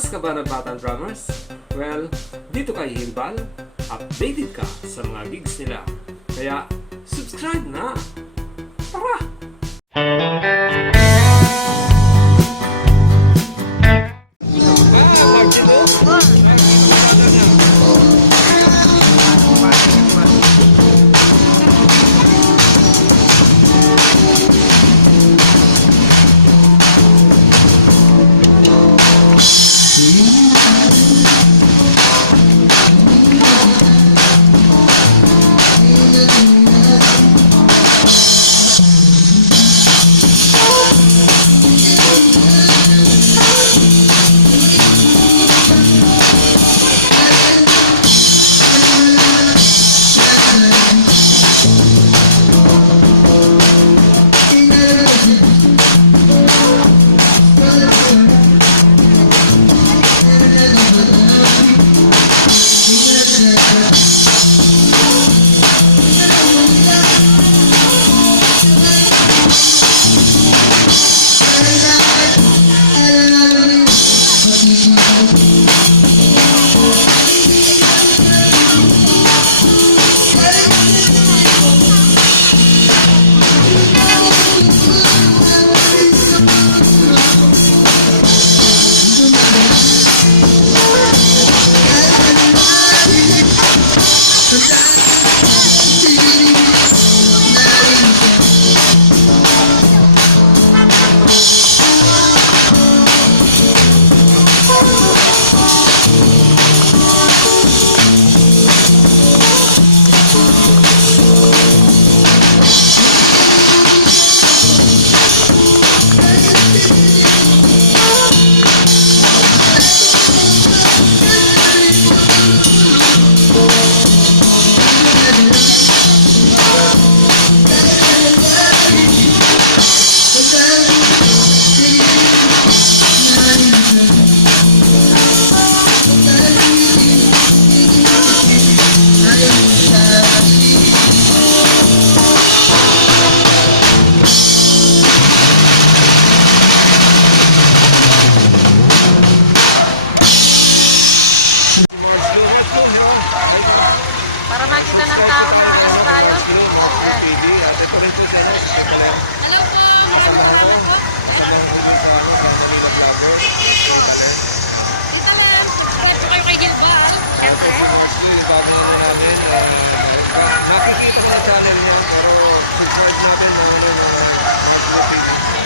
Fans ka ba ng Batang Drummers? Well, dito kay Himbal, updated ka sa mga gigs nila. Kaya, subscribe na! Tara! Para makita ng tao na ano tayo. Hello po, maraming po. Dito lang, kaya po kayo kay Gilbal. Siyempre. Nakikita ko na channel niya, pero subscribe natin na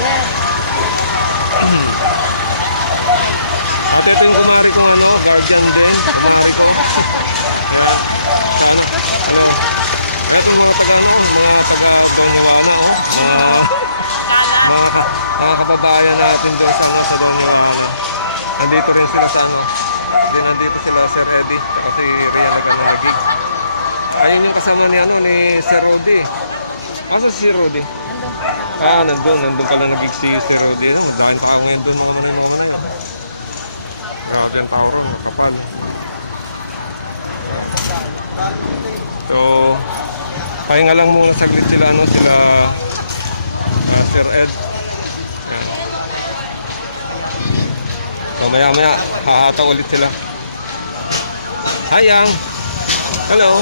Yes. at ito yung kumari kong guardian din. Kumari ko. Ito yung mga taga-Donyawana, mga kababayan natin doon sa Donyawana. Nandito rin sila sa nandito sila Sir Eddie, kasi Rian Naganagig. Ayun yung kasama ni Sir Rodi. Asa si Rodi? Nandun pala nagig si Rodi. Magdahin pa ako ngayon doon mga manay. Grabe ang tao ron, kapal. So, pahinga lang muna saglit sila, sila Sir Ed. Ayan. So, maya hahataw ulit sila. Hi, Yang! Hello!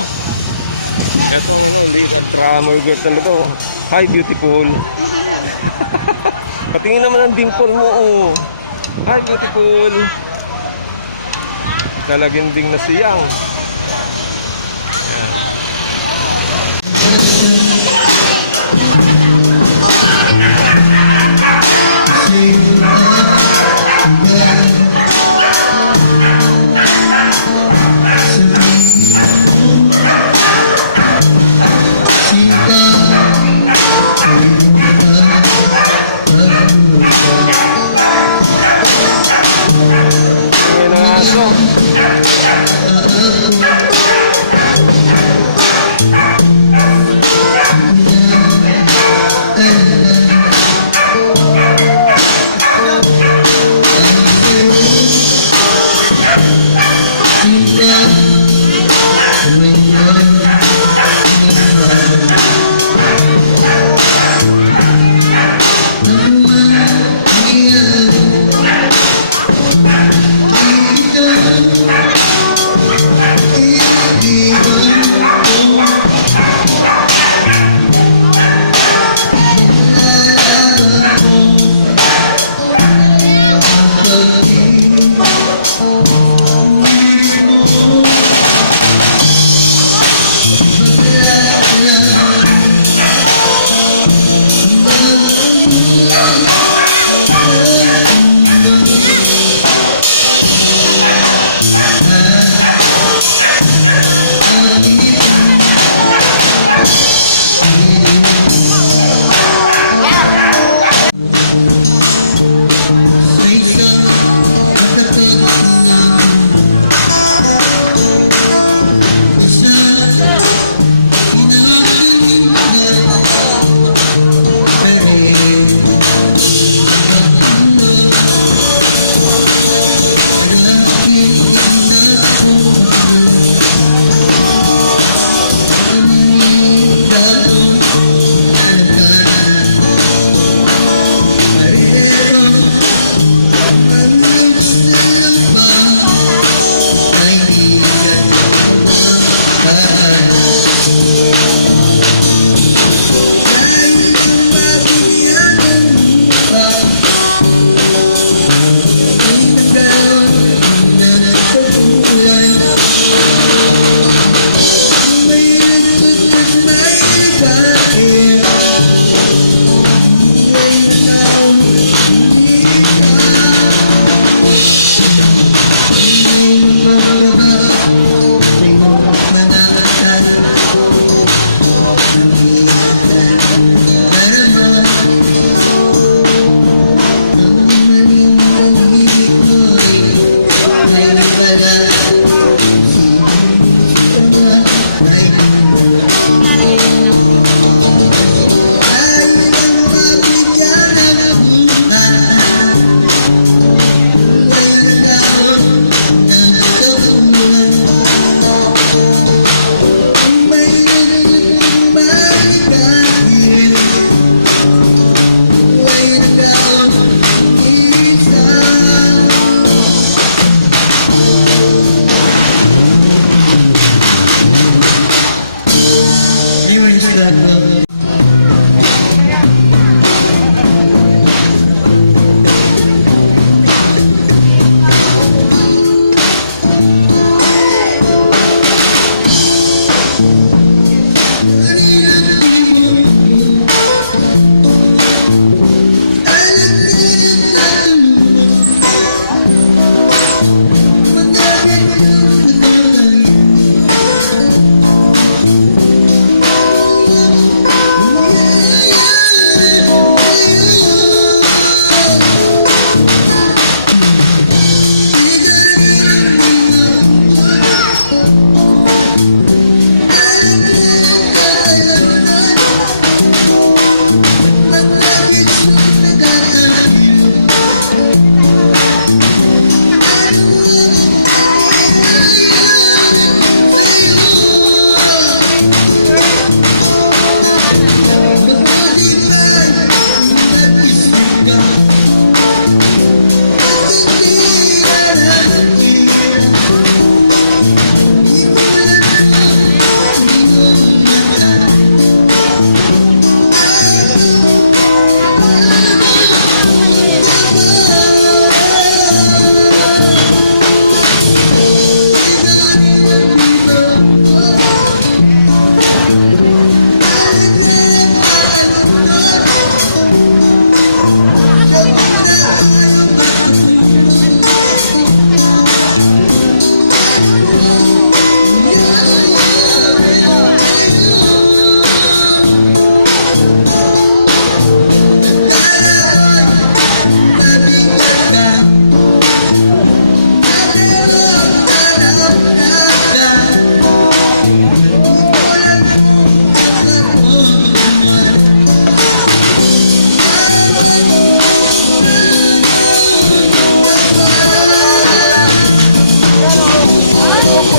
Ito hindi drummer girl talaga. Hi, beautiful! Patingin naman ang dimple mo, oh! Hi, beautiful! Talaginding na siyang.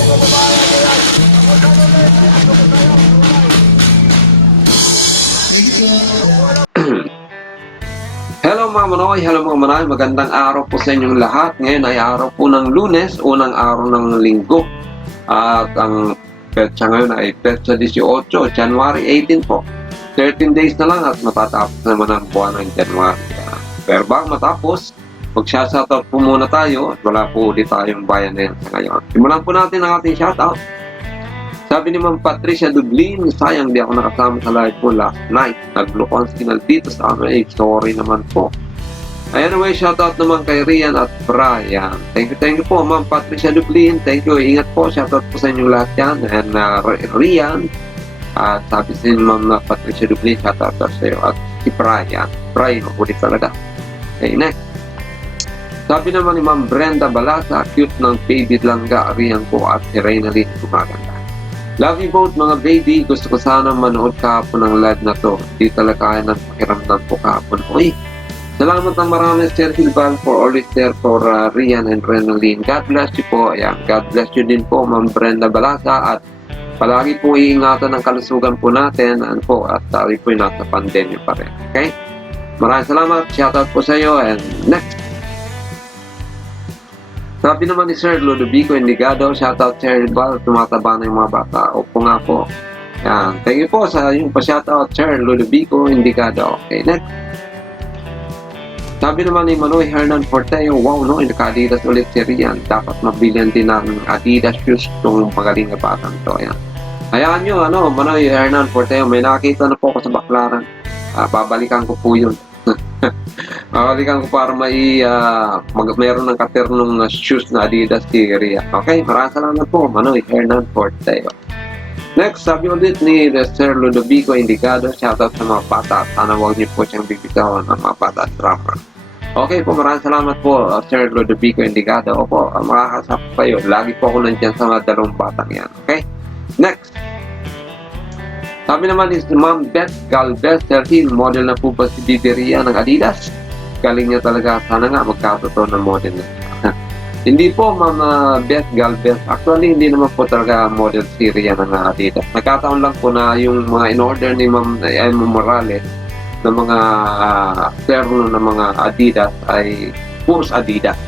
Hello mga Manoy, hello mga Manoy, magandang araw po sa inyong lahat. Ngayon ay araw po ng Lunes, unang araw ng linggo. At ang petsa ngayon ay petsa 18, January 18 po. 13 days na lang at matatapos naman ang buwan ng January. Pero bago matapos, mag-shoutout po muna tayo at wala po ulit tayong bayan na yan sa ngayon. Simulan po natin ang ating shoutout. Sabi ni Ma'am Patricia Dublin, sayang di ako nakasama sa live po last night. Naglokohan signal dito sa amin. Sorry naman po. Anyway, shoutout naman kay Rian at Brian. Thank you po Ma'am Patricia Dublin. Thank you, ingat po. Shoutout po sa inyong lahat yan. And Rian, at sabi si Ma'am Patricia Dublin, shoutout po sa iyo. At si Brian. Brian, makulit talaga. Okay, next. Sabi naman ni Ma'am Brenda Balasa, cute ng baby langga, Rian po at si Reynalyn gumaganda. Love you both mga baby. Gusto ko sana manood kahapon ng live na to. Di talaga kaya ng pakiramdam po kahapon. Uy, salamat ng marami Sir Hilbal for always there for Rian and Reynalyn. God bless you po. Ayan, God bless you din po Ma'am Brenda Balasa. At palagi po iingatan ng kalusugan po natin. At tayo po nasa pandemya pa rin. Okay? Maraming salamat. Shoutout po sa iyo. And next. Sabi naman ni Sir Ludovico Indigado, shoutout Sir Hilbal, tumataba na yung mga bata. Opo nga po. Yan. Thank you po sa yung pa-shoutout Sir Ludovico Indigado. Okay, next. Sabi naman ni Manoy Hernan Porteo, wow no, naka-Adidas ulit si Rian. Dapat mabilihan din ng Adidas shoes itong magaling na batang to. Yan. Hayaan nyo, Manoy Hernan Porteo, may nakita na po ako sa Baklaran. Babalikan ko po yun. Babalikan ko para meron ng katernong shoes na Adidas si Rian. Okay, maraming salamat po, Manoy Hernan Porteo. Next, sabi ulit ni Sir Ludovico Indigado, shoutout sa mga bata. Sana huwag niyo po siyang bibitawan ng mga bata at drama. Okay po, maraming salamat po, Sir Ludovico Indigado. Opo, makakasap kayo. Lagi po ako nandiyan sa mga dalawang batang yan. Okay? Next. Sabi naman ni Ma'am Beth Galvez, Sir Hill, model na po ba si Dideria ng Adidas? Galing niya talaga. Sana nga magkatotoo ng model na siya. Hindi po Ma'am Beth Galvez. Actually, hindi naman po talaga model si Ria ng Adidas. Nagkataon lang po na yung mga in-order ni Ma'am Emma Morales na mga terno ng mga Adidas ay purs Adidas.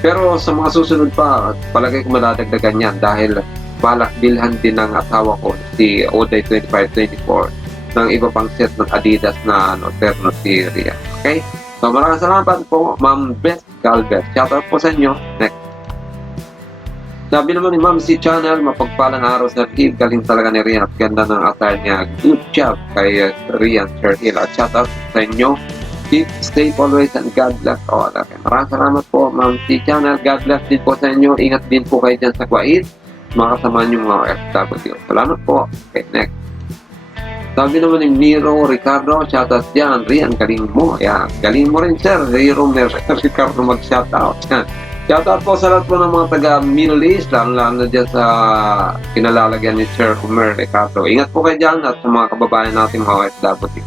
Pero sa mga susunod pa, palagay ko madadagdagan yan dahil balak bilhan din ng asawa ko si Oday 2524 ng iba pang set ng Adidas na terno si Ria. Okay? So maraming salamat po Ma'am Beth Galvez. Shoutout po sa inyo. Next. Sabi naman ni Ma'am si Channel, mapagpalang araw Sir Hill. Galing talaga ni Rian at ganda ng attire niya. Good job kay Rian, Sir Hill. At shoutout sa inyo. Keep safe always and God bless all. Okay. Maraming salamat po Ma'am si Channel. God bless din po sa inyo. Ingat din po kayo dyan sa Kuwait. Makasama niyo mga FW. Salamat po. Okay, next. Sabi naman ni Miro Ricardo, shoutout dyan. Rian, galing mo. Ayan, galing mo rin sir. Ricardo mag-shoutout. Shoutout po sa lahat po ng mga taga Middle East, lalo na dyan sa kinalalagyan ni Sir Homer Ricardo. Ingat po kayo dyan at sa mga kababayan natin mga FW.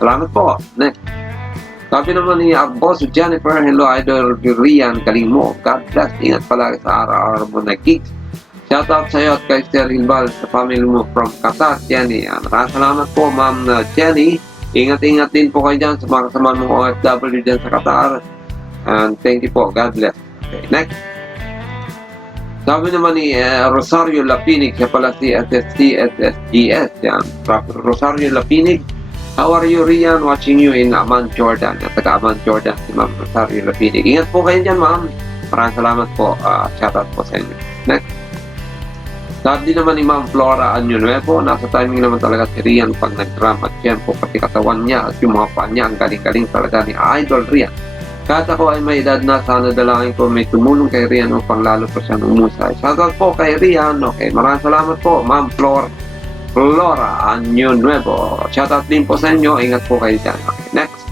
Salamat po. Next. Sabi naman ni Boss Jennifer, hello idol Rian, galing mo. God bless. Ingat palagi sa araw-araw mo na gigs. Shoutout sa iyo at kay Sir Hilbal sa family mo from Qatar, Jenny. Maraming salamat po, Ma'am Jenny. Ingat-ingat din po kayo dyan sa mga kasama mong OFW dyan sa Qatar. And thank you po. God bless. Okay, next. Sabi naman ni Rosario Lapinig, siya pala si SSGS. Yan. Rosario Lapinig. How are you, Rian? Watching you in Amman, Jordan. At taga Amman, Jordan, si Ma'am Rosario Lapinig. Ingat po kayo dyan, Ma'am. Maraming salamat po. Shoutout po sa inyo. Next. Sabi naman ni Ma'am Flora Anyo Nuevo, nasa timing naman talaga si Rian pag nag-drum at syempre pati katawan niya at yung mga paa niya, ang galing-galing talaga ni Idol Rian. Kahit ako ay may edad na, sana dalangin ko may tumulong kay Rian upang lalo pa siya umusay. Shoutout po kay Rian. Okay, maraming salamat po Ma'am Flora Anyo Nuevo. Shoutout din po sa inyo, ingat po kayo dyan. Okay, next.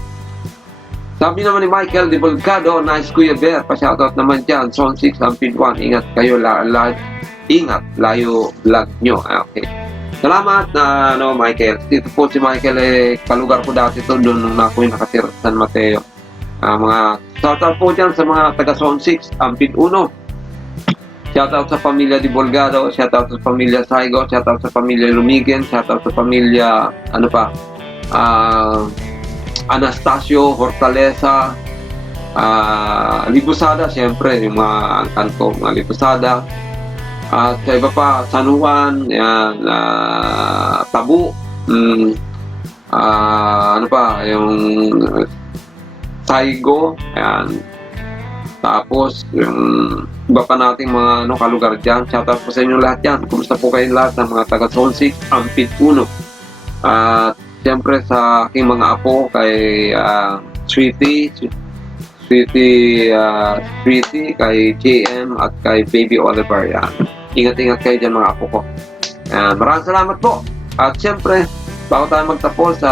Sabi naman ni Michael De Volcado, nice Kuya Bear, pa-shoutout naman dyan, Zone 6, Ampid 1, ingat kayo ingat, layo vlog nyo. Okay. Salamat Michael. Dito po si Michael, kalugar ko dati to doon nung ako yung nakatira sa San Mateo. Mga shoutout po dyan sa mga taga Zone 6, Ampid 1. Shoutout sa pamilya Di Bolgado, shoutout sa pamilya Saigo, shoutout sa pamilya Lumigen, shoutout sa pamilya, Anastasio, Hortaleza, Libusada, siyempre, yung mga angkan ko, mga Libusada. At sa iba pa, San Juan, yan, Tabu, yung Saigo, yan. Tapos, yung iba pa nating mga kalugar dyan. Shoutout po sa inyo lahat yan. Kumusta po kayong lahat ng mga taga Zone 6, Ampid 1. At siyempre sa aking mga apo, kay Sweetie, kay JM, at kay Baby Oliver. Yan. Ingat-ingat kayo dyan mga apo ko. Yan. Maraming salamat po. At siyempre, bago tayo magtapos,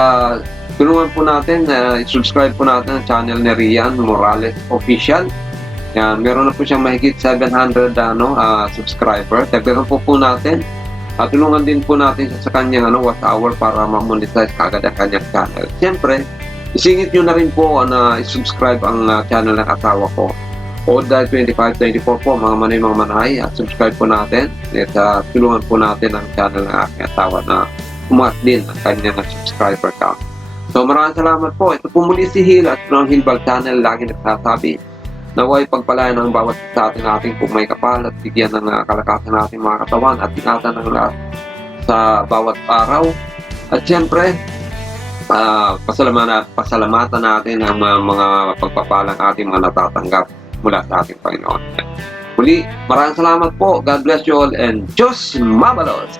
tulungan po natin, i-subscribe po natin ang channel ni Rian Morales Official. Yan, meron na po siyang mahigit 700 subscriber. Dagdagan po natin. At tulungan din po natin siya sa kanyang watch hour para ma-monetize kagad ang kanyang channel. Siyempre, isingit nyo na rin po na i-subscribe ang channel ng asawa ko. Oday 2524 po, mga manay. At subscribe po natin. At tulungan po natin ang channel ng aking asawa na umat din ang kanyang subscriber count. So maraming salamat po. Ito po muli si Hill at ng Hillbag Channel. Lagi nagsasabi, naway pagpalayan ng bawat sa ating pong may kapal at bigyan ng kalakasan natin mga katawan at ingatan ng lahat sa bawat araw. At siyempre, pasalamatan natin ang mga pagpapalang ating mga natatanggap mula sa ating Panginoon. Muli, maraming salamat po. God bless you all and Diyos Mabalos!